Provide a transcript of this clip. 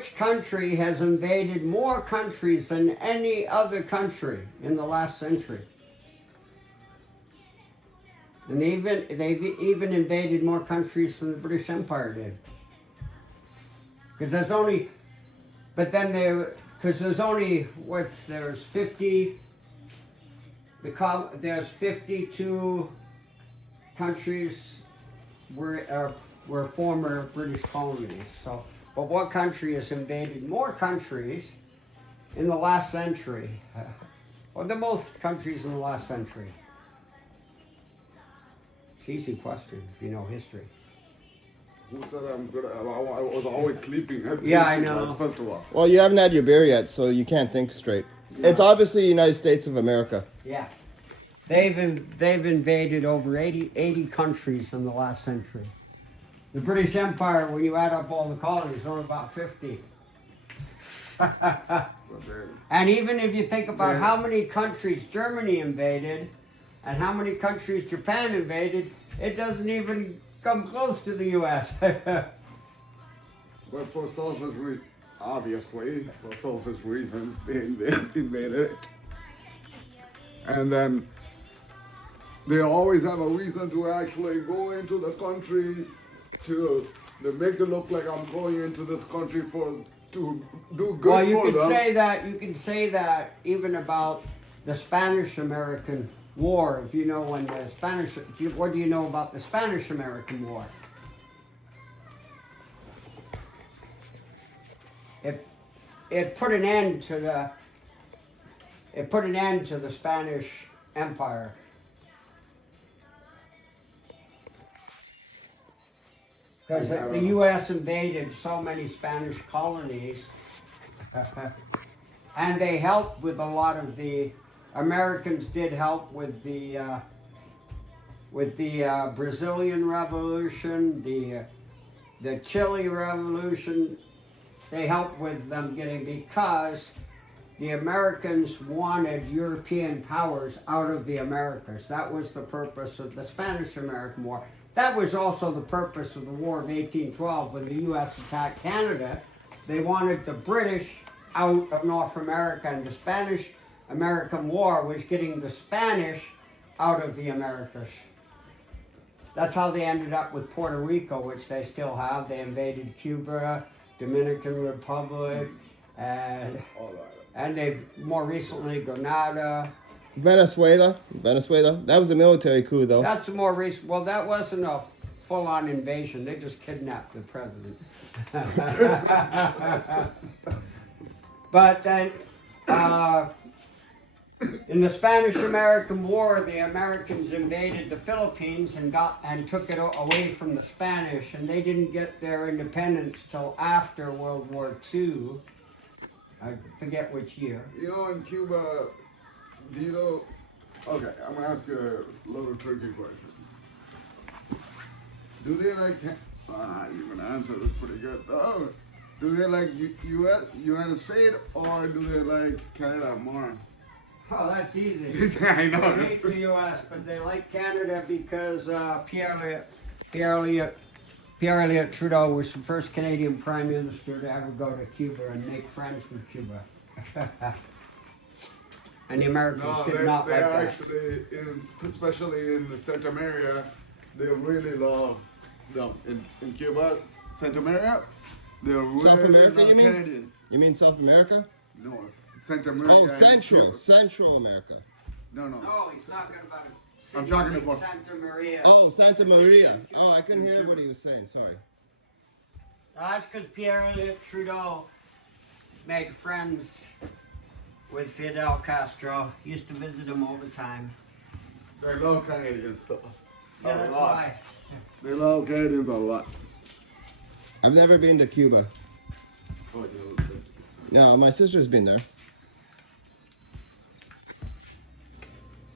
Which country has invaded more countries than any other country in the last century? And they've even invaded more countries than the British Empire did. Because there's only, but then there's only, there's 50, there's 52 countries were former British colonies. So, but what country has invaded more countries in the last century? Or the most countries in the last century? It's an easy question if you know history. Who said I'm good at, I was always sleeping at Yeah, I history know. class, first of all. Well, you haven't had your beer yet, so you can't think straight. Yeah. It's obviously the United States of America. Yeah. They've invaded over 80 countries in the last century. The British Empire, when you add up all the colonies, only about 50. And even if you think about how many countries Germany invaded and how many countries Japan invaded, it doesn't even come close to the U.S. But for selfish reasons, obviously, for selfish reasons, they invaded it. And then they always have a reason to actually go into the country they make it look like I'm going into this country to do good Well, you for can them. you can say that even about the Spanish-American War. If you know when the Spanish, what do you know about the Spanish-American War? It put an end to the Spanish Empire. Because the U.S. invaded so many Spanish colonies, and they helped with a lot of the Americans did help with the Brazilian Revolution, the Chile Revolution. They helped with them because the Americans wanted European powers out of the Americas. That was the purpose of the Spanish-American War. That was also the purpose of the War of 1812 when the U.S. attacked Canada. They wanted the British out of North America, and the Spanish-American War was getting the Spanish out of the Americas. That's how they ended up with Puerto Rico, which they still have. They invaded Cuba, Dominican Republic, and they've more recently Grenada. Venezuela. That was a military coup, though. That's a more recent. Well, that wasn't a full-on invasion. They just kidnapped the president. But then, in the Spanish-American War, the Americans invaded the Philippines and took it away from the Spanish, and they didn't get their independence till after World War II. I forget which year. You know, in Cuba, do you know? Okay, I'm gonna ask you a little tricky question. Do they like? You're gonna answer this pretty good. Oh, do they like United States or do they like Canada more? Oh, that's easy. I know. They hate the U.S., but they like Canada because Pierre Elliott Trudeau was the first Canadian Prime Minister to ever go to Cuba and make friends with Cuba. And the Americans did not like that. Actually, especially in the Santa Maria, they really love them. In Cuba, Santa Maria, they're really South America, you mean? Canadians. You mean South America? No, it's Santa Maria. Oh, and Cuba. Central America. No. No, he's talking about a city I'm talking named about- Santa Maria. Oh, Santa Maria. Oh, I couldn't hear what he was saying. Sorry. That's because Pierre Elliott Trudeau made friends with Fidel Castro. He used to visit him all the time. They love Canadians though. Yeah, a that's lot. why. They love Canadians a lot. I've never been to Cuba. Oh, you- No, my sister's been there.